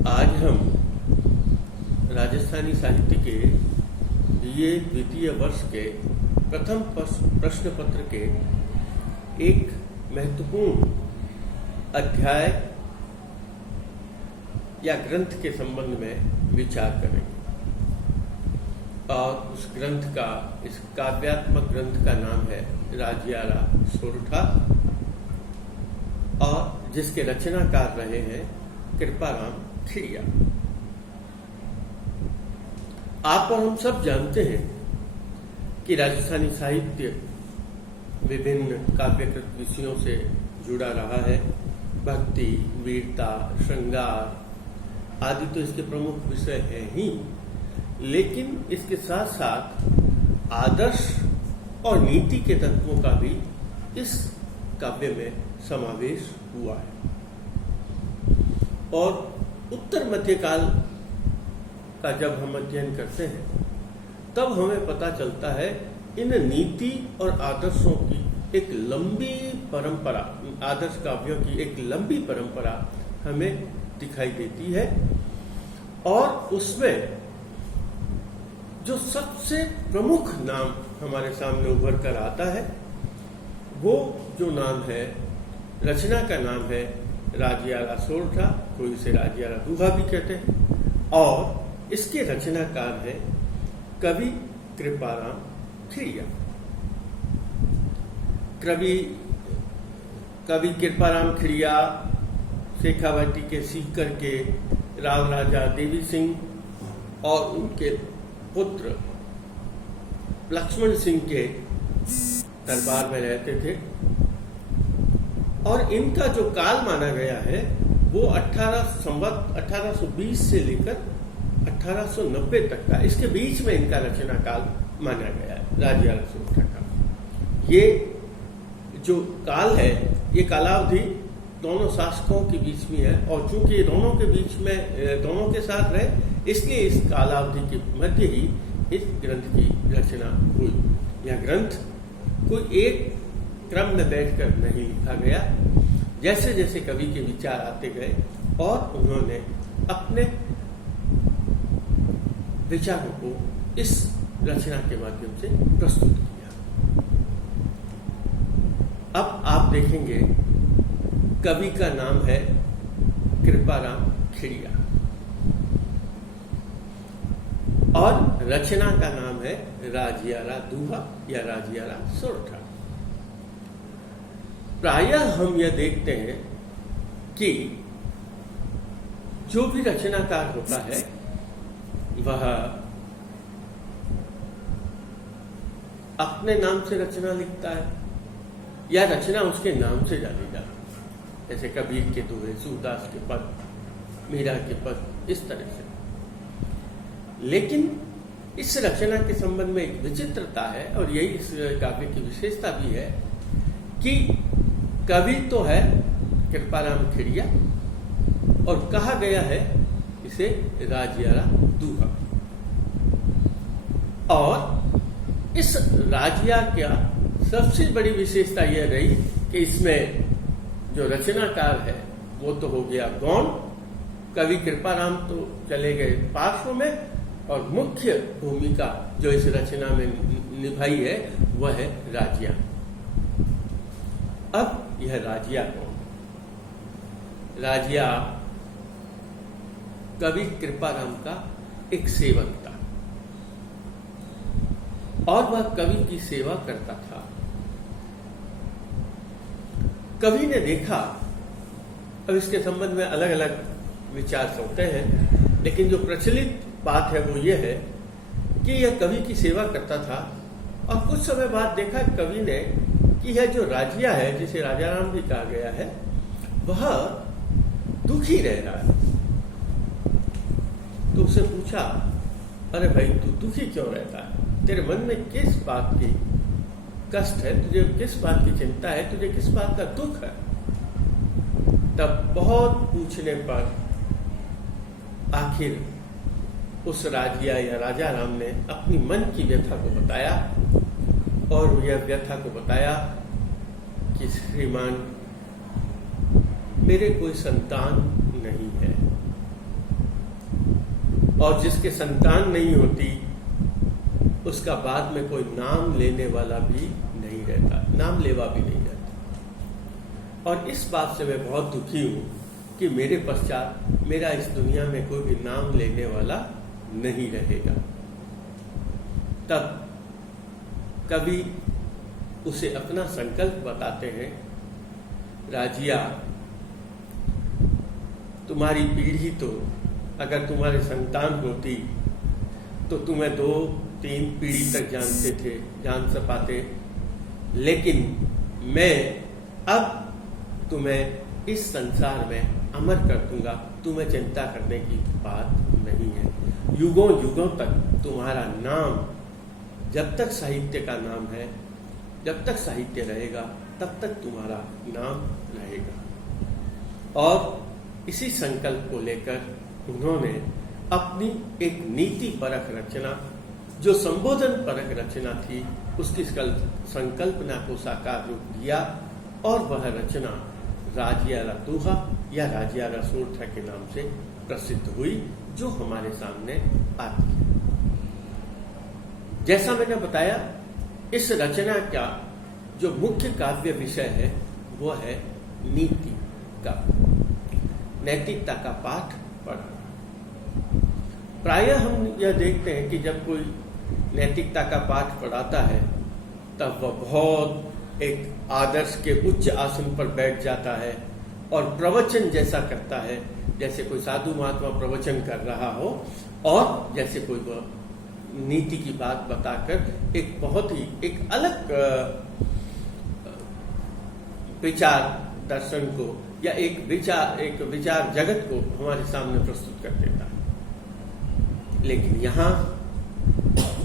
आज हम राजस्थानी साहित्य के बीए द्वितीय वर्ष के प्रथम प्रश्न पत्र के एक महत्वपूर्ण अध्याय या ग्रंथ के संबंध में विचार करेंगे। और उस ग्रंथ का, इस काव्यात्मक ग्रंथ का नाम है राजियारा सोरठा और जिसके रचनाकार रहे हैं कृपाराम खिड़िया। आप और हम सब जानते हैं कि राजस्थानी साहित्य विभिन्न काव्यकृत विषयों से जुड़ा रहा है। भक्ति, वीरता, श्रृंगार आदि तो इसके प्रमुख विषय हैं ही, लेकिन इसके साथ साथ आदर्श और नीति के तत्वों का भी इस काव्य में समावेश हुआ है। और उत्तर मध्यकाल का जब हम अध्ययन करते हैं तब हमें पता चलता है इन नीति और आदर्शों की एक लंबी परंपरा, आदर्श काव्यों की एक लंबी परंपरा हमें दिखाई देती है। और उसमें जो सबसे प्रमुख नाम हमारे सामने उभर कर आता है वो जो नाम है, रचना का नाम है राजियारा सोरठा, कोई इसे राजियारा दूहा भी कहते हैं, और इसके रचनाकार है कवि कृपाराम खिड़िया। कवि कृपाराम खिड़िया शेखावाटी के सीकर के राव राजा देवी सिंह और उनके पुत्र लक्ष्मण सिंह के दरबार में रहते थे। और इनका जो काल माना गया है वो 1820 से लेकर 1890 तक का, इसके बीच में इनका रचना काल माना गया है राजियारा सोरठा का। ये जो काल है, ये कालावधि दोनों शासकों के बीच में है, और चूंकि ये दोनों के बीच में दोनों के साथ रहे, इसलिए इस कालावधि के मध्य ही इस ग्रंथ की रचना हुई। यह ग्रंथ कोई एक क्रम में बैठकर नहीं लिखा गया, जैसे जैसे कवि के विचार आते गए और उन्होंने अपने विचारों को इस रचना के माध्यम से प्रस्तुत किया। अब आप देखेंगे कवि का नाम है कृपाराम खिड़िया और रचना का नाम है राजियारा दूहा या राजियारा सोरठा। प्रायः हम यह देखते हैं कि जो भी रचनाकार होता है वह अपने नाम से रचना लिखता है या रचना उसके नाम से जानी जाती है, जैसे कबीर के दोहे, सूरदास के पद, मीरा के पद, इस तरह से। लेकिन इस रचना के संबंध में एक विचित्रता है, और यही इस काव्य की विशेषता भी है कि कवि तो है कृपाराम खिड़िया और कहा गया है इसे राजियारा दूहा। और इस राजिया का सबसे बड़ी विशेषता यह रही कि इसमें जो रचनाकार है वो तो हो गया गौण, कवि कृपाराम तो चले गए पार्श्व में, और मुख्य भूमिका जो इस रचना में निभाई है वह है राजिया। अब यह राजिया कौन? राजिया कवि कृपाराम का एक सेवक था और वह कवि की सेवा करता था। कवि ने देखा, अब इसके संबंध में अलग अलग विचार होते हैं, लेकिन जो प्रचलित बात है वो ये है कि यह कवि की सेवा करता था और कुछ समय बाद देखा कवि ने कि यह जो राजिया है, जिसे राजाराम भी कहा गया है, वह दुखी रह रहा है। तो उससे पूछा, अरे भाई तू दुखी क्यों रहता है? तेरे मन में किस बात की कष्ट है? तुझे किस बात की चिंता है? तुझे किस बात का दुख है? तब बहुत पूछने पर आखिर उस राजिया या राजाराम ने अपनी मन की व्यथा को बताया, और यह व्यथा को बताया कि श्रीमान, मेरे कोई संतान नहीं है और जिसके संतान नहीं होती उसका बाद में कोई नाम लेने वाला भी नहीं रहता, नाम लेवा भी नहीं रहता। और इस बात से मैं बहुत दुखी हूं कि मेरे पश्चात मेरा इस दुनिया में कोई भी नाम लेने वाला नहीं रहेगा। तब कवि उसे अपना संकल्प बताते हैं, राजिया तुम्हारी पीढ़ी तो अगर तुम्हारे संतान होती तो तुम्हें 2-3 पीढ़ी तक जानते थे, जान पाते, लेकिन मैं अब तुम्हें इस संसार में अमर कर दूंगा, तुम्हें चिंता करने की बात नहीं है। युगों युगों तक तुम्हारा नाम, जब तक साहित्य का नाम है, जब तक साहित्य रहेगा तब तक तुम्हारा नाम रहेगा। और इसी संकल्प को लेकर उन्होंने अपनी एक नीति परक रचना, जो संबोधन परक रचना थी, उसकी संकल्पना को साकार रूप दिया और वह रचना राजिया रतूहा या राजिया रसोठा के नाम से प्रसिद्ध हुई, जो हमारे सामने आती है। जैसा मैंने बताया, इस रचना का जो मुख्य काव्य विषय है वो है नीति का, नैतिकता का पाठ पढ़ना। प्रायः हम यह देखते हैं कि जब कोई नैतिकता का पाठ पढ़ाता है तब वह बहुत एक आदर्श के उच्च आसन पर बैठ जाता है और प्रवचन जैसा करता है, जैसे कोई साधु महात्मा प्रवचन कर रहा हो, और जैसे कोई वह नीति की बात बताकर एक बहुत ही एक अलग विचार दर्शन को या एक विचार जगत को हमारे सामने प्रस्तुत कर देता है। लेकिन यहाँ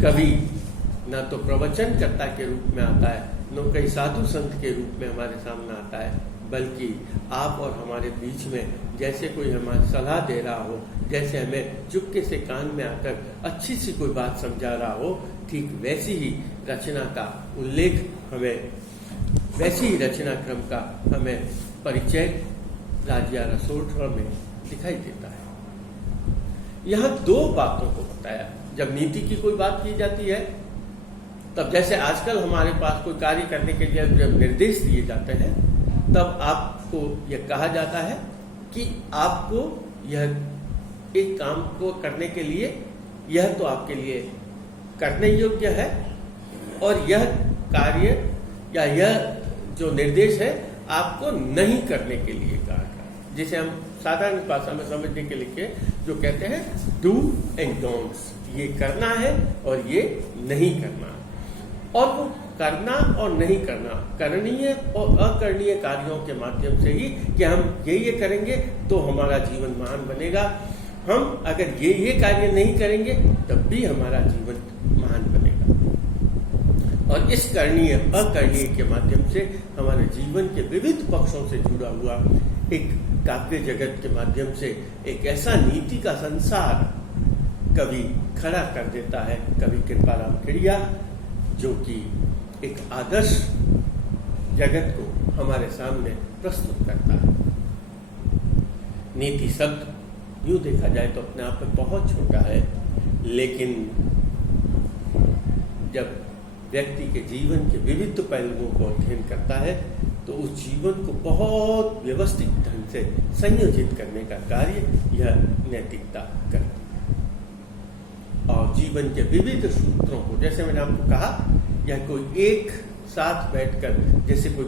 कवि न तो प्रवचनकर्ता के रूप में आता है, न कई साधु संत के रूप में हमारे सामने आता है, बल्कि आप और हमारे बीच में जैसे कोई हमारी सलाह दे रहा हो, जैसे हमें चुपके से कान में आकर अच्छी सी कोई बात समझा रहा हो, ठीक वैसी ही रचना का उल्लेख हमें, वैसी ही रचना क्रम का हमें परिचय राजिया रसोठा में दिखाई देता है। यह 2 बातों को बताया। जब नीति की कोई बात की जाती है, तब जैसे आजकल हमारे पास कोई कार्य करने के लिए जब निर्देश दिए जाते हैं, तब आपको यह कहा जाता है कि आपको यह एक काम को करने के लिए, यह तो आपके लिए करने योग्य है, और यह कार्य या यह जो निर्देश है आपको नहीं करने के लिए कहा गया, जिसे हम साधारण भाषा में समझने के लिए जो कहते हैं डू एंड डोंट्स, ये करना है और ये नहीं करना है। और वो करना और नहीं करना, करणीय और अकरणीय कार्यों के माध्यम से ही कि हम ये करेंगे तो हमारा जीवन महान बनेगा, हम अगर ये कार्य नहीं करेंगे तब भी हमारा जीवन महान बनेगा। और इस करणीय अकरणीय के माध्यम से हमारे जीवन के विविध पक्षों से जुड़ा हुआ एक काव्य जगत के माध्यम से एक ऐसा नीति का संसार कवि खड़ा कर देता है, कवि कृपाराम खिड़िया, जो कि एक आदर्श जगत को हमारे सामने प्रस्तुत करता है। नीति शब्द यूं देखा जाए तो अपने आप में बहुत छोटा है, लेकिन जब व्यक्ति के जीवन के विविध पहलुओं को अध्ययन करता है तो उस जीवन को बहुत व्यवस्थित ढंग से संयोजित करने का कार्य यह नैतिकता करती है। और जीवन के विविध सूत्रों को, जैसे मैंने आपको कहा, यह कोई एक साथ बैठकर जैसे कोई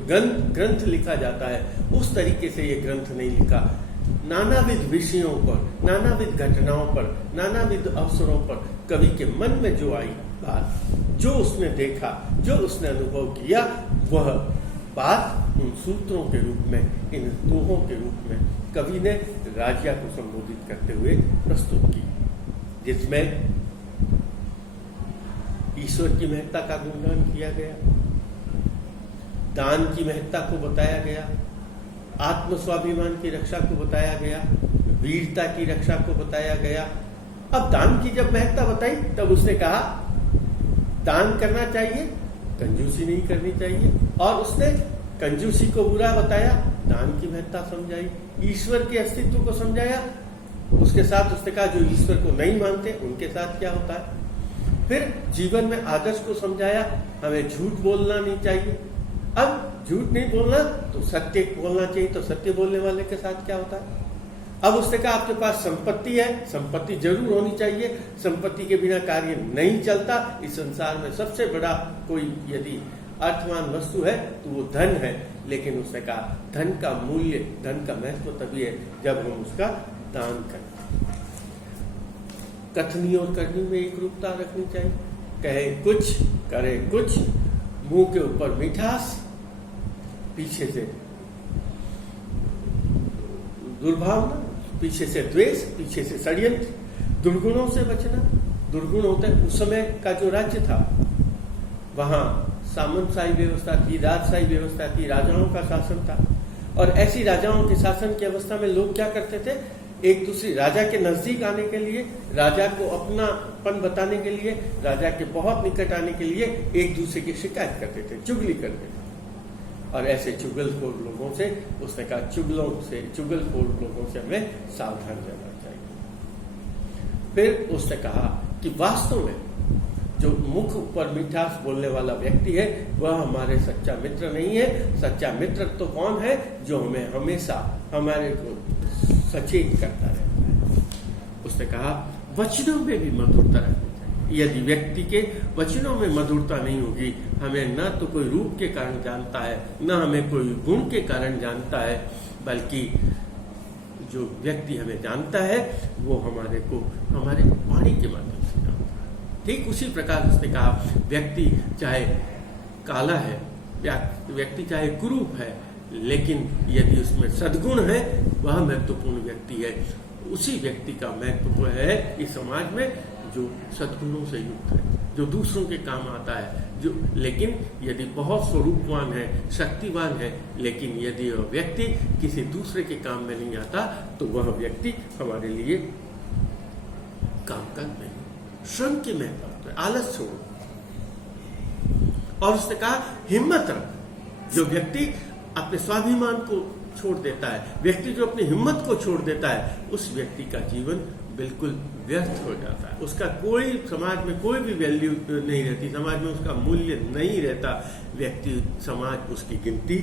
ग्रंथ लिखा जाता है, उस तरीके से यह ग्रंथ नहीं लिखा। नानाविध विषयों पर, नानाविध घटनाओं पर, नानाविध अवसरों पर कवि के मन में जो आई बात, जो उसने देखा, जो उसने अनुभव किया, वह बात उन सूत्रों के रूप में, इन दोहों के रूप में कवि ने राजिया को संबोधित करते हुए प्रस्तुत की, जिसमें ईश्वर की महत्ता का गुणगान किया गया, दान की महत्ता को बताया गया, आत्म स्वाभिमान की रक्षा को बताया गया, वीरता की रक्षा को बताया गया। अब दान की जब महत्ता बताई तब उसने कहा दान करना चाहिए, कंजूसी नहीं करनी चाहिए, और उसने कंजूसी को बुरा बताया, दान की महत्ता समझाई, ईश्वर के अस्तित्व को समझाया, उसके साथ उसने कहा जो ईश्वर को नहीं मानते उनके साथ क्या होता है। फिर जीवन में आदर्श को समझाया, हमें झूठ बोलना नहीं चाहिए। अब झूठ नहीं बोलना तो सत्य बोलना चाहिए, तो सत्य बोलने वाले के साथ क्या होता है। अब उसने कहा आपके पास संपत्ति है, संपत्ति जरूर होनी चाहिए, संपत्ति के बिना कार्य नहीं चलता। इस संसार में सबसे बड़ा कोई यदि अर्थवान वस्तु है तो वो धन है, लेकिन उसने कहा धन का मूल्य, धन का महत्व तभी है जब हम उसका दान करें। कथनी और करनी में एक रूपता रखनी चाहिए, कहे कुछ करे कुछ, मुंह के ऊपर मिठास, पीछे से दुर्भावना, पीछे से द्वेष, पीछे से षड्यंत्र, दुर्गुणों से बचना। दुर्गुण होते हैं, उस समय का जो राज्य था वहां सामंतशाही व्यवस्था थी, राजशाही व्यवस्था थी, राजाओं का शासन था। और ऐसी राजाओं के शासन की अवस्था में लोग क्या करते थे, एक दूसरे राजा के नजदीक आने के लिए, राजा को अपनापन बताने के लिए, राजा के बहुत निकट आने के लिए एक दूसरे की शिकायत करते थे, चुगली करते थे। और ऐसे चुगलखोर लोगों से उसने कहा चुगलखोर लोगों से हमें सावधान रहना चाहिए। फिर उसने कहा कि वास्तव में जो मुख पर मिठास बोलने वाला व्यक्ति है वह हमारे सच्चा मित्र नहीं है। सच्चा मित्र तो कौन है, जो हमें हमेशा हमारे को सचेत करता रहता है। उसने कहा वचनों में भी मधुरता रखनी चाहिए। यदि व्यक्ति के वचनों में मधुरता नहीं होगी, हमें न तो कोई रूप के कारण जानता है, न हमें कोई गुण के कारण जानता है, बल्कि जो व्यक्ति हमें जानता है वो हमारे को हमारे वाणी के माध्यम से जानता है। ठीक उसी प्रकार उसने कहा व्यक्ति चाहे काला है, व्यक्ति चाहे कुरूप है, लेकिन यदि उसमें सद्गुण है वह महत्वपूर्ण व्यक्ति है। उसी व्यक्ति का महत्व है इस समाज में जो सद्गुणों से युक्त है, जो दूसरों के काम आता है, जो लेकिन यदि बहुत स्वरूपवान है, शक्तिवान है, लेकिन यदि वह व्यक्ति किसी दूसरे के काम में नहीं आता तो वह व्यक्ति हमारे लिए काम का नहीं। श्रम की महत्व, आलस छोड़ो। और उसने कहा हिम्मत रख। जो व्यक्ति अपने स्वाभिमान को छोड़ देता है, व्यक्ति जो अपनी हिम्मत को छोड़ देता है, उस व्यक्ति का जीवन बिल्कुल व्यर्थ हो जाता है। उसका कोई समाज में कोई भी वैल्यू नहीं रहती, समाज में उसका मूल्य नहीं रहता, व्यक्ति समाज उसकी गिनती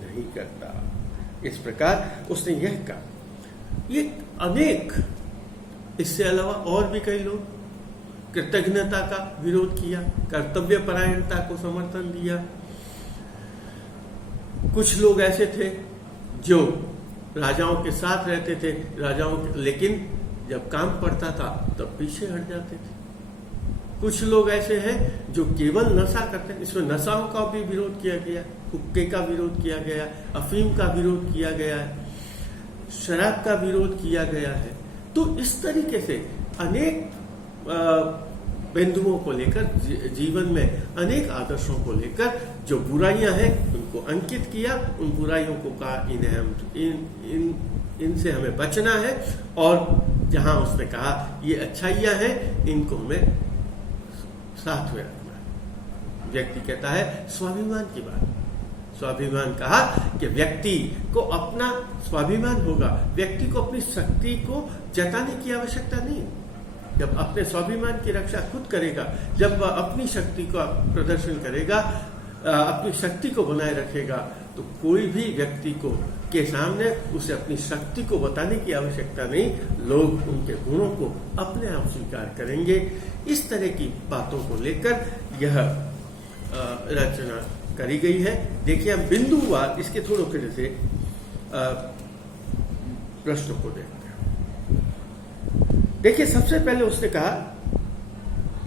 नहीं करता। इस प्रकार उसने यह कहा। ये अनेक, इससे अलावा और भी कई लोग कृतज्ञता का विरोध किया, कर्तव्य परायणता को समर्थन दिया। कुछ लोग ऐसे थे जो राजाओं के साथ रहते थे, लेकिन जब काम पड़ता था तब पीछे हट जाते थे। कुछ लोग ऐसे हैं जो केवल नशा करते हैं, इसमें नशाओं का भी विरोध किया गया, हुक्के का विरोध किया गया, अफीम का विरोध किया गया है, शराब का विरोध किया गया है। तो इस तरीके से अनेक बिंदुओं को लेकर, जीवन में अनेक आदर्शों को लेकर जो बुराइयां हैं उनको अंकित किया। उन बुराइयों को कहा इनसे हमें बचना है, और जहां उसने कहा ये अच्छाइयां हैं इनको हमें साथ में रखना है। व्यक्ति कहता है स्वाभिमान की बात, स्वाभिमान कहा कि व्यक्ति को अपना स्वाभिमान होगा, व्यक्ति को अपनी शक्ति को जताने की आवश्यकता नहीं। जब अपने स्वाभिमान की रक्षा खुद करेगा, जब वह अपनी शक्ति का प्रदर्शन करेगा, अपनी शक्ति को बनाए रखेगा, तो कोई भी व्यक्ति को के सामने उसे अपनी शक्ति को बताने की आवश्यकता नहीं। लोग उनके गुणों को अपने आप स्वीकार करेंगे। इस तरह की बातों को लेकर यह रचना करी गई है। देखिए हम बिंदुवार इसके थोड़े से प्रश्नों को देखते हैं। देखिए सबसे पहले उसने कहा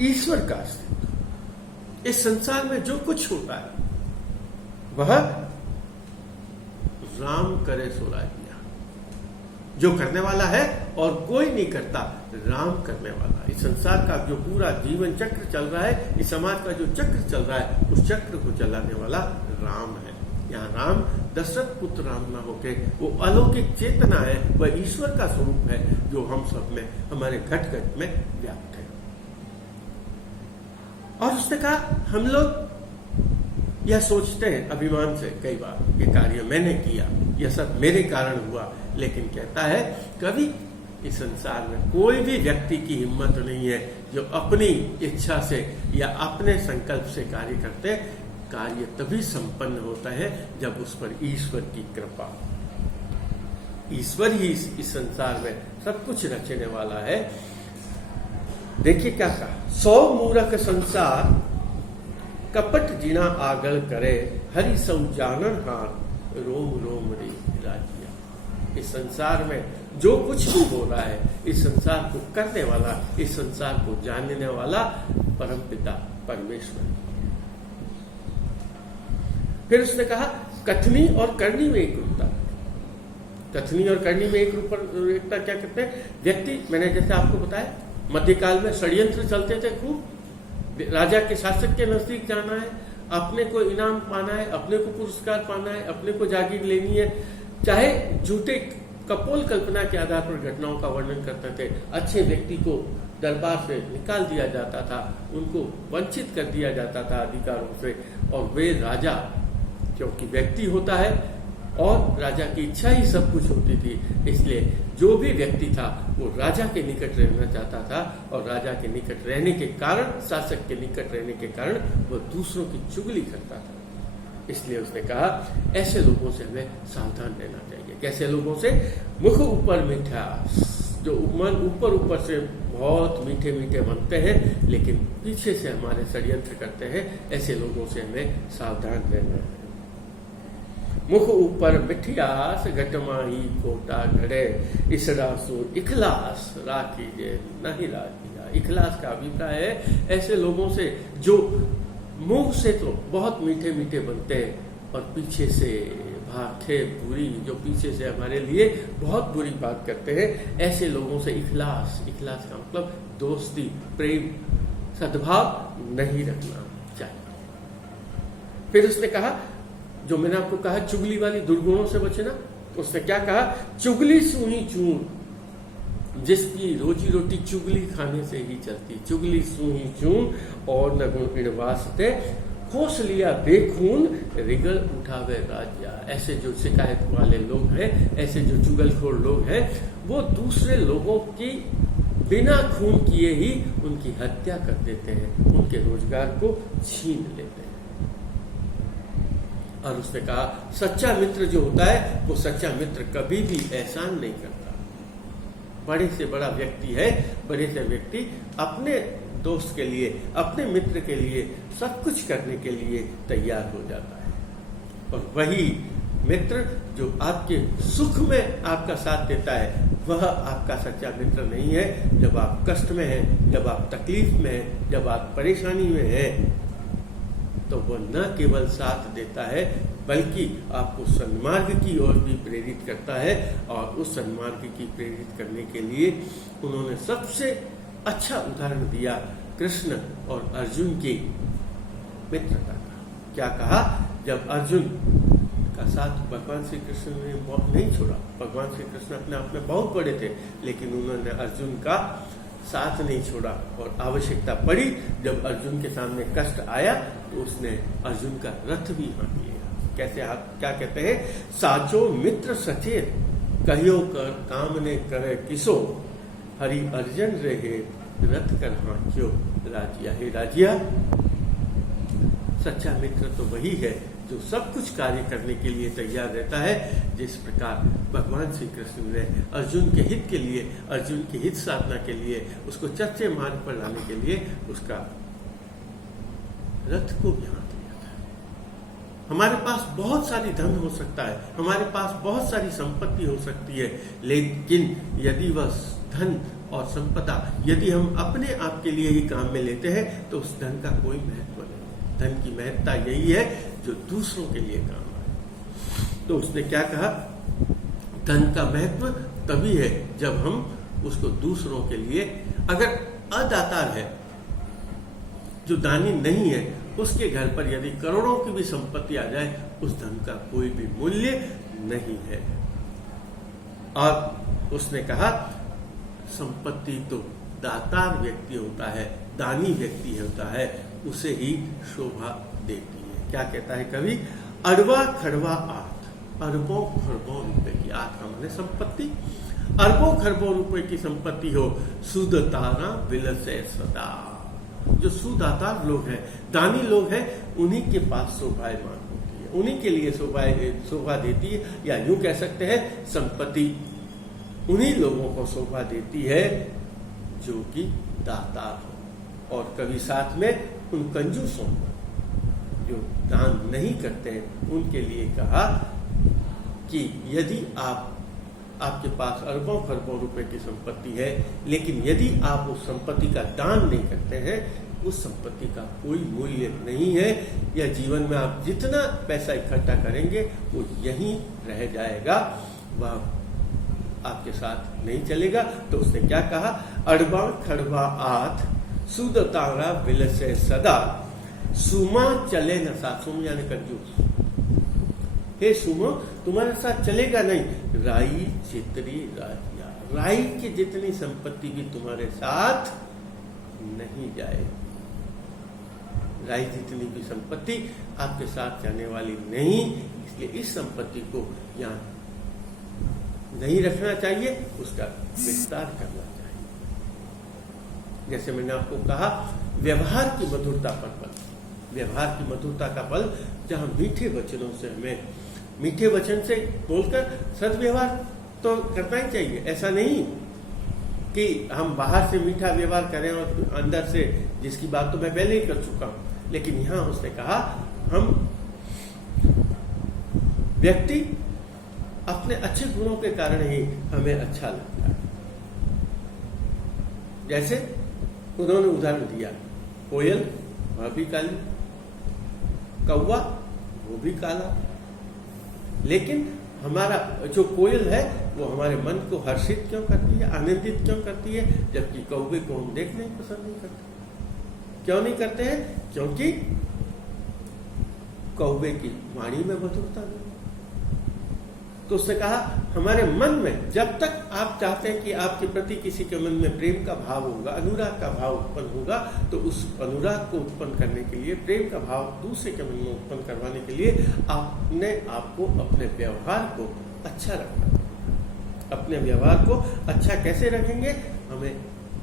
ईश्वर का अस्तित्व। इस संसार में जो कुछ होता है वह राम करे सो राजिया, जो करने वाला है और कोई नहीं करता, राम करने वाला। इस संसार का जो पूरा जीवन चक्र चल रहा है, इस समाज का जो चक्र चल रहा है, उस चक्र को चलाने वाला राम है। यहाँ राम दशरथ पुत्र राम ना होके वो अलौकिक चेतना है, वह ईश्वर का स्वरूप है जो हम सब में, हमारे घट घट में व्याप्त है। और उसने कहा हम लोग यह सोचते हैं अभिमान से कई बार, ये कार्य मैंने किया, यह सब मेरे कारण हुआ, लेकिन कहता है कभी इस संसार में कोई भी व्यक्ति की हिम्मत नहीं है जो अपनी इच्छा से या अपने संकल्प से कार्य करते। कार्य तभी संपन्न होता है जब उस पर ईश्वर की कृपा। ईश्वर ही इस संसार में सब कुछ रचने वाला है। देखिए क्या कहा, 100 मूरख संसार कपट जिना आगल करे, हरि सौ जानन हाथ रोम रोम रे राजिया। इस संसार में जो कुछ भी हो रहा है, इस संसार को करने वाला, इस संसार को जानने वाला परमपिता परमेश्वर। फिर उसने कहा कथनी और करनी में एक रूपता। कथनी और करनी में एक रूपता क्या कहते हैं? व्यक्ति, मैंने जैसे आपको बताया, मध्यकाल में षड्यंत्र चलते थे खूब। राजा के शासक के नजदीक जाना है, अपने को इनाम पाना है, अपने को पुरस्कार पाना है, अपने को जागीर लेनी है। चाहे झूठे कपोल कल्पना के आधार पर घटनाओं का वर्णन करते थे। अच्छे व्यक्ति को दरबार से निकाल दिया जाता था, उनको वंचित कर दिया जाता था अधिकारों से। और वे राजा, क्योंकि व्यक्ति होता है और राजा की इच्छा ही सब कुछ होती थी, इसलिए जो भी व्यक्ति था वो राजा के निकट रहना चाहता था। और राजा के निकट रहने के कारण, शासक के निकट रहने के कारण वो दूसरों की चुगली करता था। इसलिए उसने कहा ऐसे लोगों से हमें सावधान रहना चाहिए। कैसे लोगों से? मुख ऊपर मीठा, जो मन ऊपर से बहुत मीठे मीठे बनते हैं लेकिन पीछे से हमारे षड्यंत्र करते हैं, ऐसे लोगों से हमें सावधान रहना है। मुख ऊपर मिठियास, घटमाही कोटा घड़े, इसरासो इखलास राखीजे नहीं राखिया। इखलास का अभिप्राय है ऐसे लोगों से जो मुंह से तो बहुत मीठे मीठे बनते हैं और पीछे से बातें बुरी, जो पीछे से हमारे लिए बहुत बुरी बात करते हैं, ऐसे लोगों से इखलास का मतलब दोस्ती, प्रेम, सद्भाव नहीं रखना चाहिए। फिर उसने कहा, जो मैंने आपको कहा चुगली वाली दुर्गुणों से बचना, उसने क्या कहा? चुगली सूही चूर, जिसकी रोजी रोटी चुगली खाने से ही चलती। चुगली सूही चून और न गुण इण वास्ते, खोस लिया बेखून रिगल उठावे राजा। ऐसे जो शिकायत वाले लोग हैं, ऐसे जो चुगलखोर लोग हैं, वो दूसरे लोगों की बिना खून किए ही उनकी हत्या कर देते हैं, उनके रोजगार को छीन लेते हैं। और उसने कहा सच्चा मित्र जो होता है वो सच्चा मित्र कभी भी एहसान नहीं करता। बड़े से बड़ा व्यक्ति है, बड़े से व्यक्ति अपने दोस्त के लिए, अपने मित्र के लिए सब कुछ करने के लिए तैयार हो जाता है। और वही मित्र जो आपके सुख में आपका साथ देता है, वह आपका सच्चा मित्र नहीं है। जब आप कष्ट में हैं, जब आप तकलीफ में हैं, जब आप परेशानी में हैं, तो वह न केवल साथ देता है बल्कि आपको सन्मार्ग की ओर भी प्रेरित करता है। और उस सन्मार्ग की प्रेरित करने के लिए उन्होंने सबसे अच्छा उदाहरण दिया कृष्ण और अर्जुन की मित्रता का। क्या कहा? जब अर्जुन का साथ भगवान श्री कृष्ण ने नहीं छोड़ा। भगवान श्री कृष्ण अपने आप में बहुत बड़े थे, लेकिन उन्होंने अर्जुन का साथ नहीं छोड़ा। और आवश्यकता पड़ी, जब अर्जुन के सामने कष्ट आया तो उसने अर्जुन का रथ भी हाँक लिया। कैसे क्या कहते हैं? साचो मित्र सचेत, कहियो कर काम ने करे किसो, हरि अर्जुन रहे रथ कर हाँक्यो राजिया। हे राजिया, सच्चा मित्र तो वही है जो सब कुछ कार्य करने के लिए तैयार रहता है। जिस प्रकार भगवान श्री कृष्ण ने अर्जुन के हित के लिए, अर्जुन की हित साधना के लिए, उसको सच्चे मार्ग पर लाने के लिए उसका रथ को भी हाँक लिया था। हमारे पास बहुत सारी धन हो सकता है, हमारे पास बहुत सारी संपत्ति हो सकती है, लेकिन यदि वह धन और संपदा यदि हम अपने आप के लिए ही काम में लेते हैं तो उस धन का कोई महत्व नहीं। धन की महत्ता यही है जो दूसरों के लिए काम आए। तो उसने क्या कहा? धन का महत्व तभी है जब हम उसको दूसरों के लिए, अगर अदातार है, जो दानी नहीं है, उसके घर पर यदि करोड़ों की भी संपत्ति आ जाए, उस धन का कोई भी मूल्य नहीं है। और उसने कहा संपत्ति तो दातार व्यक्ति होता है, दानी व्यक्ति होता है, उसे ही शोभा देती है। क्या कहता है कवि? अरवा खड़वा आठ, अरबों खरबों रुपए की। आठ का माने संपत्ति, अरबों खरबों रुपए की संपत्ति हो, सुदतारा विलसे सदा। जो सुदाता लोग हैं, दानी लोग हैं, उन्हीं के पास शोभायमान होती है, उन्हीं के लिए शोभा देती है, या यूं कह सकते हैं संपत्ति उन्हीं लोगों को शोभा देती है जो कि दाता हो। और कभी साथ में उन कंजूसों को जो दान नहीं करते हैं उनके लिए कहा कि यदि आपके पास अरबों खरबों रुपए की संपत्ति है, लेकिन यदि आप उस संपत्ति का दान नहीं करते हैं, उस संपत्ति का कोई मूल्य नहीं है, या जीवन में आप जितना पैसा इकट्ठा करेंगे वो यहीं रह जाएगा, वह आपके साथ नहीं चलेगा। तो उसने क्या कहा, अड़बा खड़बा आथ सुदतारा विलसे सदा, सुमा चले न साथ। सुम यानी कंजूस, हे सुमो तुम्हारे साथ चलेगा नहीं, राई चितरी राजिया, राई की जितनी संपत्ति भी तुम्हारे साथ नहीं जाए। राई जितनी भी संपत्ति आपके साथ जाने वाली नहीं, इसलिए इस संपत्ति को यहाँ नहीं रखना चाहिए, उसका विस्तार करना चाहिए। जैसे मैंने आपको कहा, व्यवहार की मधुरता पर बल, व्यवहार की मधुरता का बल, जहां मीठे वचनों से हमें, मीठे वचन से बोलकर सदव्यवहार तो करना ही चाहिए। ऐसा नहीं कि हम बाहर से मीठा व्यवहार करें और अंदर से, जिसकी बात तो मैं पहले ही कर चुका हूं, लेकिन यहां उसने कहा हम व्यक्ति अपने अच्छे गुणों के कारण ही हमें अच्छा लगता है। जैसे उन्होंने उदाहरण दिया, कोयल वह भी काली, कौवा वो भी काला, लेकिन हमारा जो कोयल है वो हमारे मन को हर्षित क्यों करती है, आनंदित क्यों करती है, जबकि कौवे को हम देखना ही पसंद नहीं करते। क्यों नहीं करते हैं? क्योंकि कौवे की वाणी में मधुरता नहीं। तो उसने कहा हमारे मन में, जब तक आप चाहते हैं कि आपके प्रति किसी के मन में प्रेम का भाव होगा, अनुराग का भाव उत्पन्न होगा, तो उस अनुराग को उत्पन्न करने के लिए, प्रेम का भाव दूसरे के मन में उत्पन्न करवाने के लिए आपने आपको अपने व्यवहार को अच्छा रखना। अपने व्यवहार को अच्छा कैसे रखेंगे? हमें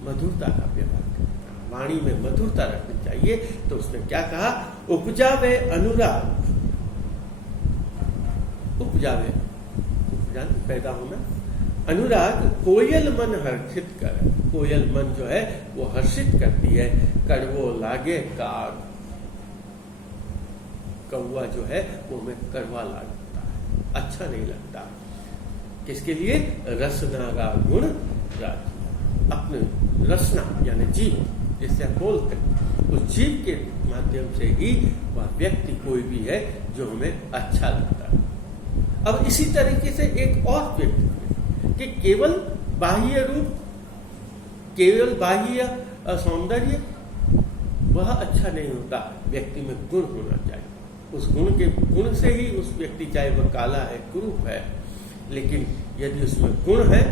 मधुरता का व्यवहार करना, वाणी में मधुरता रखनी चाहिए। तो उसने क्या कहा, उपजावे अनुराग, उपजावे पैदा होना, अनुराग कोयल मन हर्षित कर। कोयल मन जो है वो हर्षित करती है, कड़वो लागे कार, कौवा जो है वो हमें कड़वा लगता है, अच्छा नहीं लगता। किसके लिए? रसना का गुण राज, अपने रसना यानी जीव जिससे हम बोलते हैं, उस जीव के माध्यम से ही वह व्यक्ति कोई भी है जो हमें अच्छा लगता है। अब इसी तरीके से एक और व्यक्ति कि केवल बाह्य रूप, केवल बाह्य सौंदर्य वह अच्छा नहीं होता, व्यक्ति में गुण होना चाहिए। उस गुण से ही उस व्यक्ति, चाहे वह काला है, कुरूप है, लेकिन यदि उसमें गुण है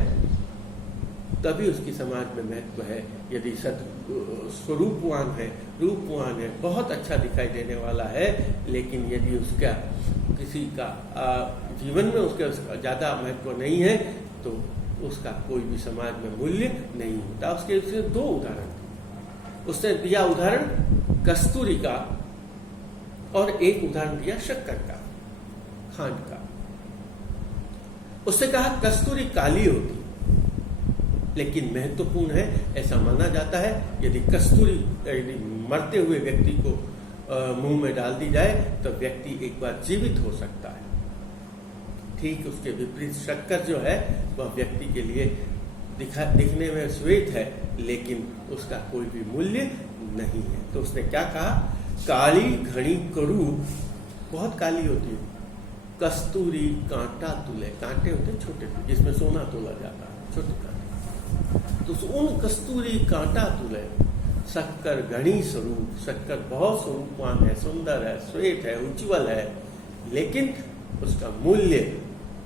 तभी उसकी समाज में महत्व है। यदि स्वरूपवान है, रूपवान है, बहुत अच्छा दिखाई देने वाला है, लेकिन यदि उसका किसी का जीवन में उसका ज्यादा महत्व नहीं है, तो उसका कोई भी समाज में मूल्य नहीं होता। उसके दो उदाहरण उसने दिया, उदाहरण कस्तूरी का और एक उदाहरण दिया शक्कर का, खांड का। उसने कहा कस्तूरी काली होती लेकिन महत्वपूर्ण है, ऐसा माना जाता है। यदि कस्तूरी यदि मरते हुए व्यक्ति को मुंह में डाल दी जाए तो व्यक्ति एक बार जीवित हो सकता है। ठीक उसके विपरीत शक्कर जो है वह व्यक्ति के लिए दिखने में श्वेत है, लेकिन उसका कोई भी मूल्य नहीं है। तो उसने क्या कहा, काली घड़ी करू, बहुत काली होती है, कस्तूरी कांटा तुले, कांटे होते हैं छोटे से जिसमें सोना तोला जाता है, छोटे कांटे, तो उन कस्तूरी कांटा तुले, शक्कर घड़ी स्वरूप, शक्कर बहुत स्वरूपवान है, सुंदर है, श्वेत है, उज्ज्वल है, लेकिन उसका मूल्य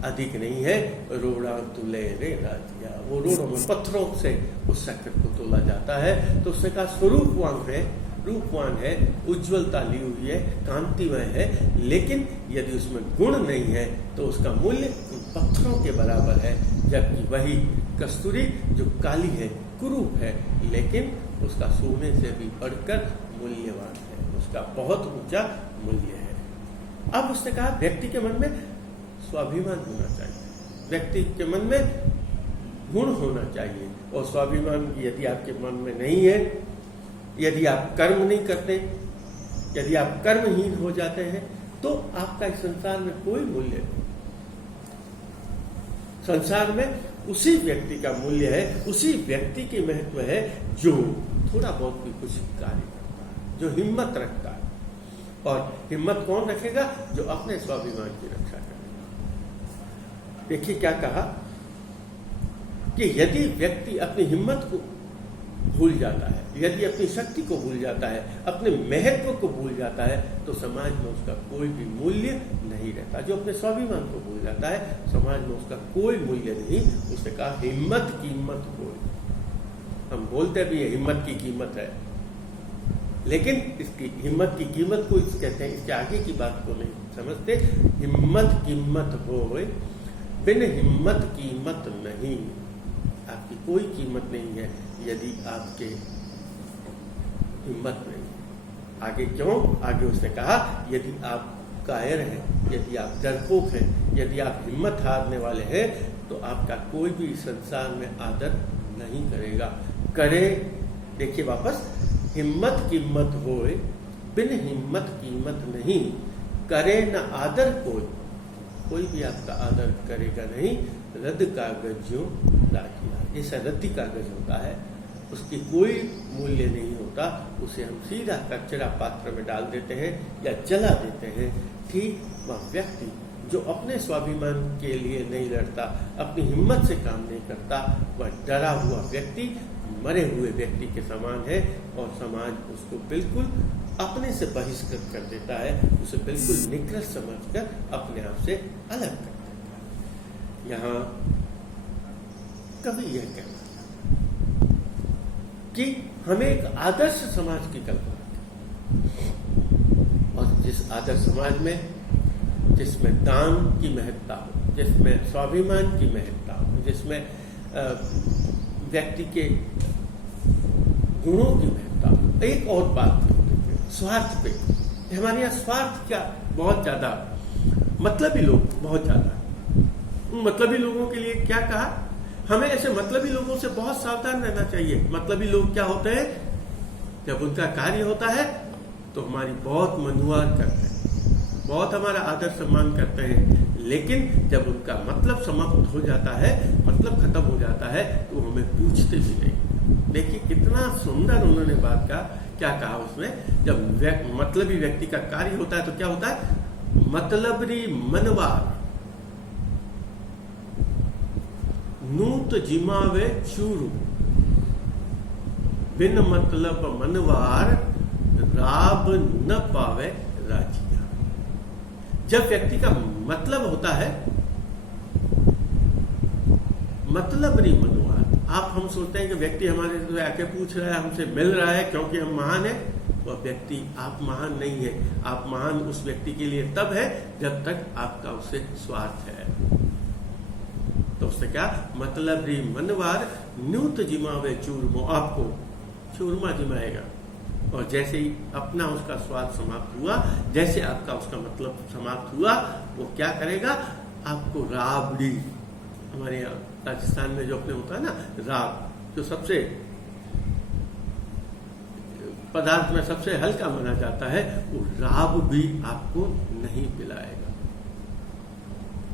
अधिक नहीं है। रोड़ा तुले रे राजिया, वो रोड़ों में पत्थरों से उस शक्कर को तोला जाता है। तो उसने कहा स्वरूपवान है, रूपवान है, उज्ज्वलता ली हुई है, कांतिमय है, लेकिन यदि उसमें गुण नहीं है तो उसका मूल्य उन पत्थरों के बराबर है जबकि वही कस्तूरी जो काली है, कुरूप है, लेकिन उसका सोने से भी बढ़कर मूल्यवान है, उसका बहुत ऊंचा मूल्य है। अब उसने कहा व्यक्ति के मन में स्वाभिमान होना चाहिए, व्यक्ति के मन में गुण होना चाहिए। और स्वाभिमान यदि आपके मन में नहीं है, यदि आप कर्म नहीं करते, यदि आप कर्महीन हो जाते हैं, तो आपका इस संसार में कोई मूल्य नहीं। संसार में उसी व्यक्ति का मूल्य है, उसी व्यक्ति की महत्व है जो थोड़ा बहुत भी कुछ कार्य करता है, जो हिम्मत रखता है। और हिम्मत कौन रखेगा? जो अपने स्वाभिमान की रक्षा करेगा। देखिए क्या कहा कि यदि व्यक्ति अपनी हिम्मत को भूल जाता है, यदि अपनी शक्ति को भूल जाता है, अपने महत्व को भूल जाता है, तो समाज में उसका कोई भी मूल्य नहीं रहता। जो अपने स्वाभिमान को भूल जाता है, समाज में उसका कोई मूल्य नहीं। उसने कहा हिम्मत कीमत कोई। हम बोलते भी है हिम्मत की कीमत है, लेकिन इसकी हिम्मत की कीमत को कहते हैं, इसके आगे की बात को नहीं समझते। हिम्मत कीमत होए, बिन हिम्मत कीमत नहीं। आपकी कोई कीमत नहीं है यदि आपके हिम्मत नहीं। आगे क्यों? आगे उसने कहा यदि आप कायर हैं, यदि आप डरपोक हैं, यदि आप हिम्मत हारने वाले हैं, तो आपका कोई भी संसार में आदर नहीं करेगा। करे, देखिए वापस, हिम्मत कीमत होए, बिन हिम्मत कीमत नहीं। करे न आदर कोई भी आपका आदर करेगा नहीं। रद्द कागज जो राखिया, जैसा रद्दी कागज होता है, उसकी कोई मूल्य नहीं होता, उसे हम सीधा कचरा पात्र में डाल देते हैं या जला देते हैं। ठीक वह व्यक्ति जो अपने स्वाभिमान के लिए नहीं लड़ता, अपनी हिम्मत से काम नहीं करता, वह डरा हुआ व्यक्ति मरे हुए व्यक्ति के समान है। और समाज उसको बिल्कुल अपने से बहिष्कृत कर देता है, उसे बिल्कुल निकृष्ट समझकर अपने आप से अलग कर देता है। यहाँ कवि यह कहता है कि हमें एक आदर्श समाज की कल्पना है, और जिस आदर्श समाज में जिसमें दान की महत्ता हो, जिसमें स्वाभिमान की महत्ता हो, जिसमें व्यक्ति के गुणों की महत्ता हो। एक और बात, स्वार्थ पे, हमारे यहाँ स्वार्थ क्या बहुत ज्यादा, मतलबी लोग बहुत ज्यादा। उन मतलबी लोगों के लिए क्या कहा? हमें ऐसे मतलबी लोगों से बहुत सावधान रहना चाहिए। मतलबी लोग क्या होते हैं? जब उनका कार्य होता है तो हमारी बहुत मनुआर करते हैं, बहुत हमारा आदर सम्मान करते हैं, लेकिन जब उनका मतलब समाप्त हो जाता है, मतलब खत्म हो जाता है, तो हमें पूछते भी नहीं। देखिए कितना सुंदर उन्होंने बात का क्या कहा उसमें। जब मतलबी व्यक्ति का कार्य होता है तो क्या होता है? मतलबरी मनवार नूत जिमावे चूरू, बिन मतलब मनवार राब न पावे राजिया। जब व्यक्ति का मतलब होता है, मतलबरी मनवार, हम सोचते हैं कि व्यक्ति हमारे से आके पूछ रहा है, हमसे मिल रहा है क्योंकि हम महान है। वह व्यक्ति आप महान नहीं है। आप महान उस व्यक्ति के लिए तब है जब तक आपका उससे स्वार्थ है। तो उससे क्या मतलब री मनवार न्यूत जिमावे चूरमो, आपको चूरमा जिमाएगा। और जैसे ही अपना उसका स्वार्थ समाप्त हुआ, जैसे आपका उसका मतलब समाप्त हुआ, वो क्या करेगा? आपको राबड़ी, हमारे यहाँ राजस्थान में जो अपने होता है ना राब, जो सबसे पदार्थ में सबसे हल्का माना जाता है, वो राब भी आपको नहीं पिलाएगा।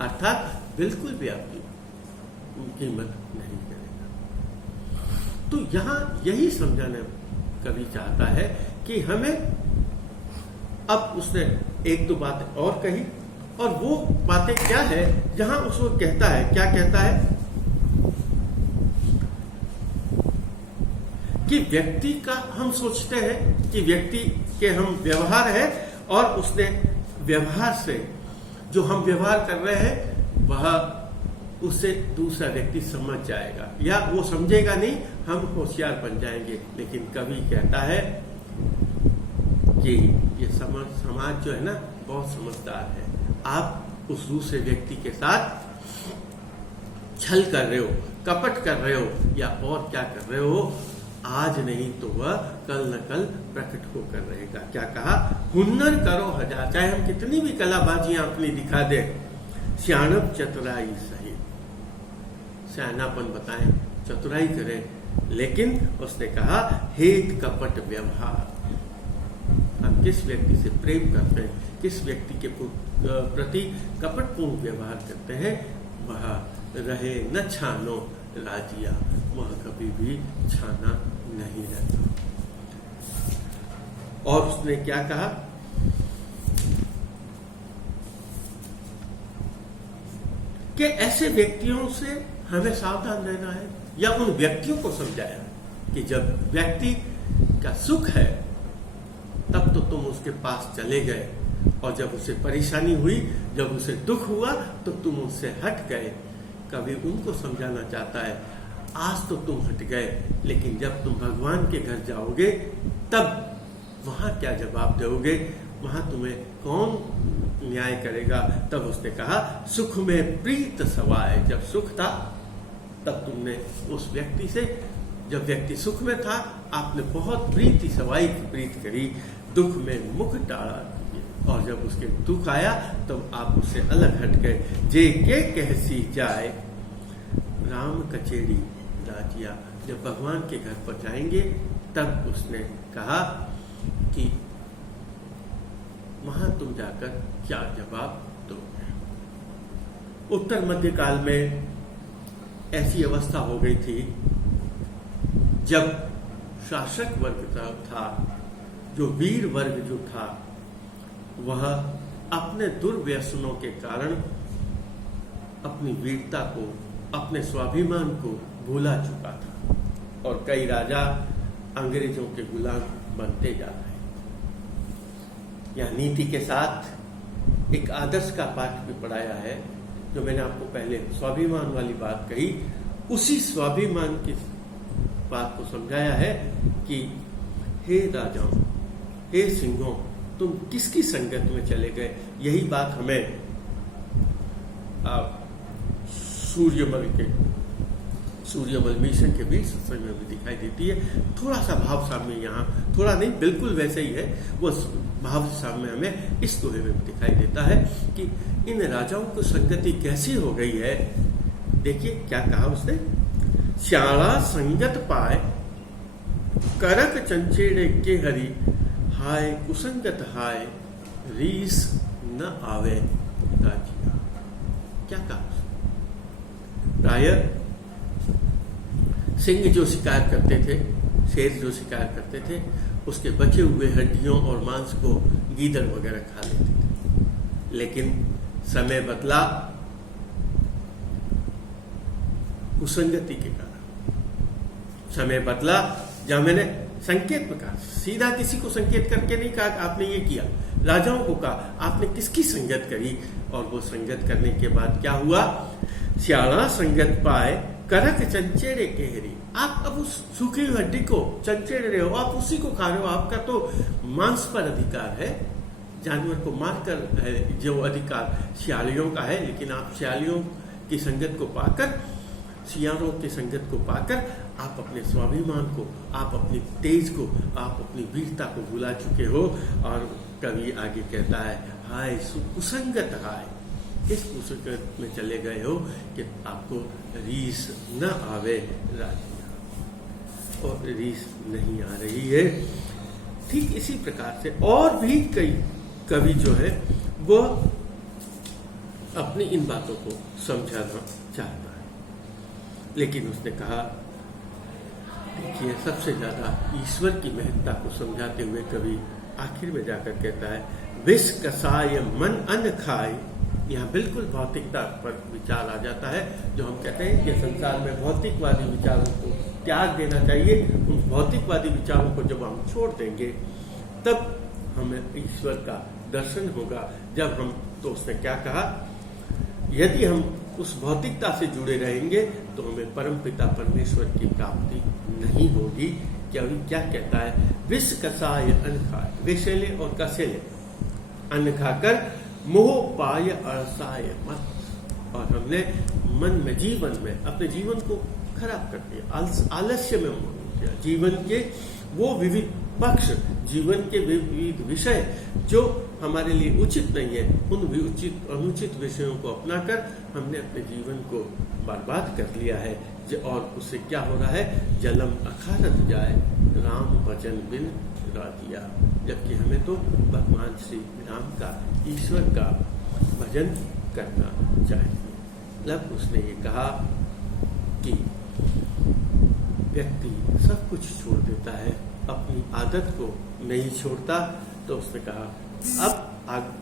अर्थात बिल्कुल भी आपकी कीमत नहीं करेगा। तो यहां यही समझाने कवि चाहता है कि हमें, अब उसने एक दो बातें और कही, और वो बातें क्या है जहां उसको कहता है, क्या कहता है कि व्यक्ति का हम सोचते हैं कि व्यक्ति के हम व्यवहार है, और उसने व्यवहार से जो हम व्यवहार कर रहे हैं वह उससे दूसरा व्यक्ति समझ जाएगा, या वो समझेगा नहीं, हम होशियार बन जाएंगे। लेकिन कवि कहता है कि ये समाज जो है ना बहुत समझदार है। आप उस दूसरे व्यक्ति के साथ छल कर रहे हो, कपट कर रहे हो या और क्या कर रहे हो, आज नहीं तो वह कल न कल प्रकट होकर रहेगा। क्या कहा, हुनर करो हजार, चाहे हम कितनी भी कलाबाजियां अपनी दिखा दे, सियाणप चतुराई सही, सियानापन बताएं, चतुराई करें, लेकिन उसने कहा हेत कपट व्यवहार, हम किस व्यक्ति से प्रेम करते हैं, किस व्यक्ति के प्रति कपटपूर्ण व्यवहार करते हैं, वह रहे न छानो राजिया, वह कभी भी छाना नहीं रहता। और उसने क्या कहा कि ऐसे व्यक्तियों से हमें सावधान रहना है, या उन व्यक्तियों को समझाया कि जब व्यक्ति का सुख है तब तो तुम उसके पास चले गए, और जब उसे परेशानी हुई, जब उसे दुख हुआ तो तुम उससे हट गए। कभी उनको समझाना चाहता है, आज तो तुम हट गए, लेकिन जब तुम भगवान के घर जाओगे तब वहां क्या जवाब दोगे, वहां तुम्हें कौन न्याय करेगा। तब उसने कहा सुख में प्रीत सवाए, जब सुख था तब तुमने उस व्यक्ति से, जब व्यक्ति सुख में था आपने बहुत प्रीति सवाई की प्रीत करी, दुख में मुख टाड़ा, और जब उसके दुख आया तब आप उससे अलग हट गए। जे के कहसी जाए राम कचेड़ी राजिया, जब भगवान के घर पर जाएंगे तब उसने कहा कि वहां तुम जाकर क्या जवाब दोगे। उत्तर मध्यकाल में ऐसी अवस्था हो गई थी जब शासक वर्ग था, जो वीर वर्ग जो था, वह अपने दुर्व्यसनों के कारण अपनी वीरता को, अपने स्वाभिमान को भूला चुका था, और कई राजा अंग्रेजों के गुलाम बनते जा रहे। यह नीति के साथ एक आदर्श का पाठ भी पढ़ाया है, जो मैंने आपको पहले स्वाभिमान वाली बात कही, उसी स्वाभिमान की बात को समझाया है कि हे राजाओं, हे सिंहों, तुम किसकी संगत में चले गए। यही बात हमें सूर्यमल मिशन के भी सत्संग में भी दिखाई देती है। थोड़ा सा भाव सामने यहाँ, थोड़ा नहीं बिल्कुल वैसे ही है, वो भाव सामने हमें इस दोहे में भी दिखाई देता है कि इन राजाओं को संगति कैसी हो गई है। देखिए क्या कहा उसने, श्याला संगत पाए करक चंचेड़े के हरि, हाय कुसंगत हाय रीस न आवे राजिया। क्या कहा, प्राय सिंह जो शिकार करते थे, शेर जो शिकार करते थे, उसके बचे हुए हड्डियों और मांस को गीदड़ वगैरह खा लेते थे। लेकिन समय बदला कुसंगति के कारण, समय बदला जहां मैंने संकेत में कहा, सीधा किसी को संकेत करके नहीं कहा कि आपने ये किया, राजाओं को कहा आपने किसकी संगत करी, और वो संगत करने के बाद क्या हुआ, श्याला संगत पाए करक चंचेड़े केहरी, आप अब उस सूखी हुई हड्डी को चंचेड़ रहे हो, आप उसी को खा रहे हो, आपका तो मांस पर अधिकार है, जानवर को मारकर है जो अधिकार श्यालियों का है, लेकिन आप श्यालियों की संगत को पाकर, सियारों की संगत को पाकर आप अपने स्वाभिमान को, आप अपनी तेज को, आप अपनी वीरता को भुला चुके हो। और कवि आगे कहता है, हाय कुसंगत हाय, किस कुसंगत में चले गए हो कि आपको रीस न आवे राजिया, और रीस नहीं आ रही है। ठीक इसी प्रकार से और भी कई कवि जो है वो अपनी इन बातों को समझाना चाहता है, लेकिन उसने कहा देखिए सबसे ज्यादा ईश्वर की महत्ता को समझाते हुए कवि आखिर में जाकर कहता है, विष कसाय मन अन्न खाए। यहाँ बिल्कुल भौतिकता पर विचार आ जाता है, जो हम कहते हैं कि संसार में भौतिकवादी विचारों को त्याग देना चाहिए। उन भौतिकवादी विचारों को जब हम छोड़ देंगे तब हमें ईश्वर का दर्शन होगा। जब हम, तो उसने क्या कहा, यदि हम उस भौतिकता से जुड़े रहेंगे तो हमें परमपिता परमेश्वर की प्राप्ति नहीं होगी। क्या कहता है, विष कसाय अन्न खाए, विषैले और कसेले अन्न खाकर मोह पाय अरसाय मत, और हमने मन में, जीवन में, अपने जीवन को खराब कर दिया, आलस्य में मोड़ दिया। जीवन के वो विविध पक्ष, जीवन के विविध विषय जो हमारे लिए उचित नहीं है, उन अनुचित विषयों को अपनाकर हमने अपने जीवन को बर्बाद कर लिया है। और उससे क्या हो रहा है, जलम अखारत जाए राम भजन बिन राजिया। जबकि हमें तो भगवान श्री राम का, ईश्वर का भजन करना चाहिए। मतलब उसने ये कहा कि व्यक्ति सब कुछ छोड़ देता है, अपनी आदत को नहीं छोड़ता। तो उसने कहा अब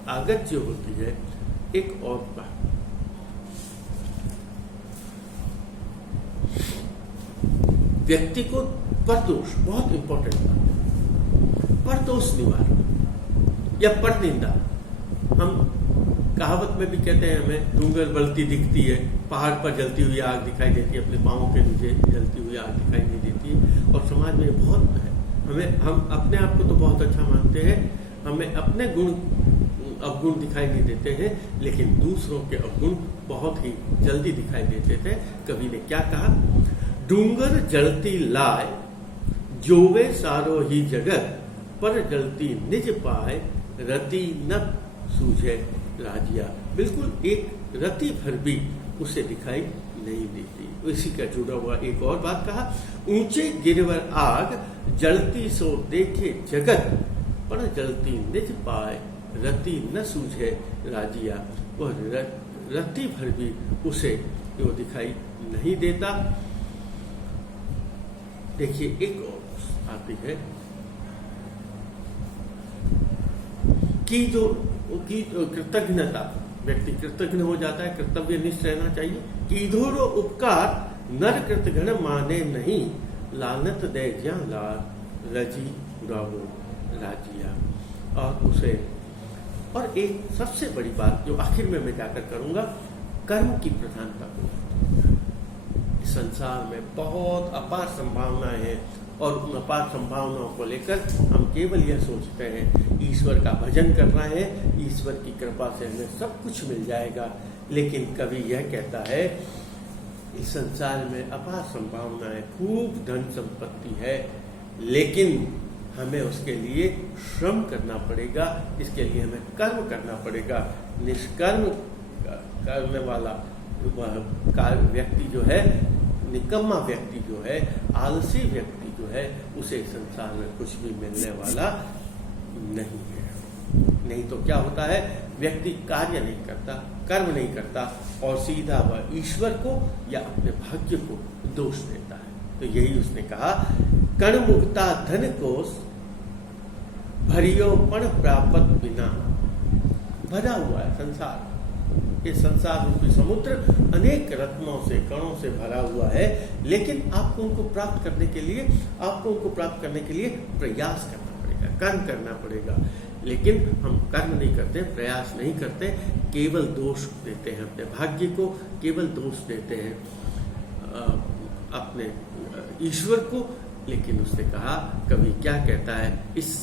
आदत जो होती है, एक और बात, व्यक्ति को परदोष, बहुत इंपॉर्टेंट बात है, परदोष निवारण या परनिंदा। हम कहावत में भी कहते हैं, हमें डूंगर बलती दिखती है, पहाड़ पर जलती हुई आग दिखाई देती है, अपने पाँवों के नीचे जलती हुई आग दिखाई नहीं देती। और समाज में बहुत है, हम अपने आप को तो बहुत अच्छा मानते हैं, हमें अपने गुण अवगुण दिखाई नहीं देते हैं, लेकिन दूसरों के अवगुण बहुत ही जल्दी दिखाई देते थे। कवि ने क्या कहा, डूंगर जलती लाय जोवे सारो ही जगत, पर जलती निज पाए रति न सूझे राजिया। बिल्कुल एक रति भर भी उसे दिखाई नहीं देती। इसी का जुड़ा हुआ एक और बात कहा, ऊंचे गिरवर आग जलती सो देखे जगत, पर जलती निज पाए रति न सूझे राजिया। वह रति भर भी उसे वो दिखाई नहीं देता। देखिए एक और आती है कि जो कृतज्ञता, व्यक्ति कृतज्ञ हो जाता है, कर्तव्यनिष्ठ रहना चाहिए। कीधोरो उपकार नर कृतघ्न माने नहीं, लानत दे ज्या लाल रजी रावो राजिया। और उसे, और एक सबसे बड़ी बात जो आखिर में मैं जाकर करूंगा, कर्म की प्रधानता को। संसार में बहुत अपार संभावनाएं हैं, और उन अपार संभावनाओं को लेकर हम केवल यह सोचते हैं ईश्वर का भजन कर रहे हैं, ईश्वर की कृपा से हमें सब कुछ मिल जाएगा। लेकिन कवि यह कहता है, इस संसार में अपार संभावनाएं, खूब धन संपत्ति है, लेकिन हमें उसके लिए श्रम करना पड़ेगा, इसके लिए हमें कर्म करना पड़ेगा। निष्कर्म करने वाला व्यक्ति जो है, निकम्मा व्यक्ति जो है, आलसी व्यक्ति जो है, उसे संसार में कुछ भी मिलने वाला नहीं है। नहीं तो क्या होता है, व्यक्ति कार्य नहीं करता, कर्म नहीं करता, और सीधा वह ईश्वर को या अपने भाग्य को दोष देता है। तो यही उसने कहा, कण मुक्ता धन कोष भरियो पण प्राप्त बिना। भरा हुआ है संसार, ये संसार रूपी समुद्र अनेक रत्नों से, कणों से भरा हुआ है, लेकिन आपको उनको प्राप्त करने के लिए, प्रयास करना पड़ेगा, कर्म करना पड़ेगा। लेकिन हम कर्म नहीं करते, प्रयास नहीं करते, केवल दोष देते हैं अपने भाग्य को, केवल दोष देते हैं अपने ईश्वर को। लेकिन उसने कहा, कवि क्या कहता है, इस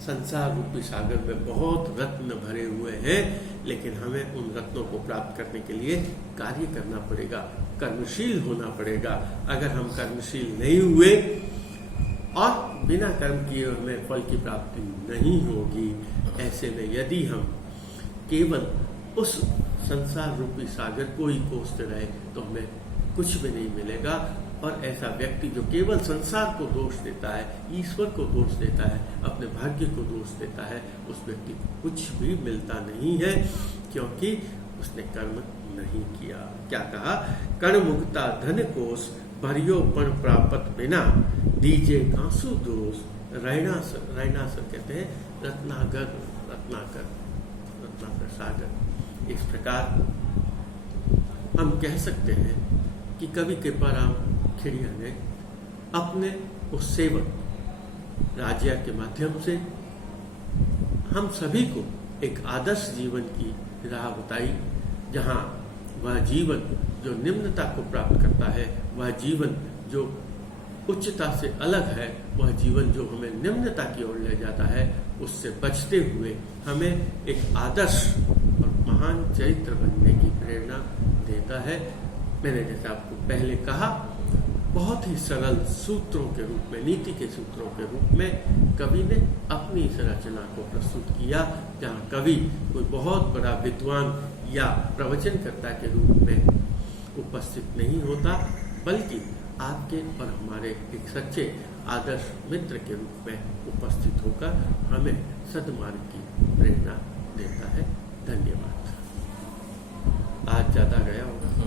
संसार रूपी सागर में बहुत रत्न भरे हुए हैं, लेकिन हमें उन रत्नों को प्राप्त करने के लिए कार्य करना पड़ेगा, कर्मशील होना पड़ेगा। अगर हम कर्मशील नहीं हुए और बिना कर्म किए हमें फल की प्राप्ति नहीं होगी। ऐसे में यदि हम केवल उस संसार रूपी सागर को ही कोसते रहे तो हमें कुछ भी नहीं मिलेगा। और ऐसा व्यक्ति जो केवल संसार को दोष देता है, ईश्वर को दोष देता है, अपने भाग्य को दोष देता है, उस व्यक्ति को कुछ भी मिलता नहीं है, क्योंकि उसने कर्म नहीं किया। क्या कहा, कण मुक्ता धन कोष भरियो पण प्राप्त बिना, दीजे कांसु दोष रैनासर कहते हैं रत्नाकर सागर। इस प्रकार हम कह सकते हैं कि कवि कृपाराम खिड़िया ने अपने उस सेवक राजिया के माध्यम से हम सभी को एक आदर्श जीवन की राह बताई, जहाँ वह जीवन जो निम्नता को प्राप्त करता है, वह जीवन जो उच्चता से अलग है, वह जीवन जो हमें निम्नता की ओर ले जाता है, उससे बचते हुए हमें एक आदर्श और महान चरित्र बनने की प्रेरणा देता है। मैंने जैसे आपको पहले कहा, बहुत ही सरल सूत्रों के रूप में, नीति के सूत्रों के रूप में कवि ने अपनी इस रचना को प्रस्तुत किया, जहाँ कवि कोई बहुत बड़ा विद्वान या प्रवचनकर्ता के रूप में उपस्थित नहीं होता, बल्कि आपके और हमारे एक सच्चे आदर्श मित्र के रूप में उपस्थित होकर हमें सद्मार्ग की प्रेरणा देता है। धन्यवाद। आज ज़्यादा गया होगा।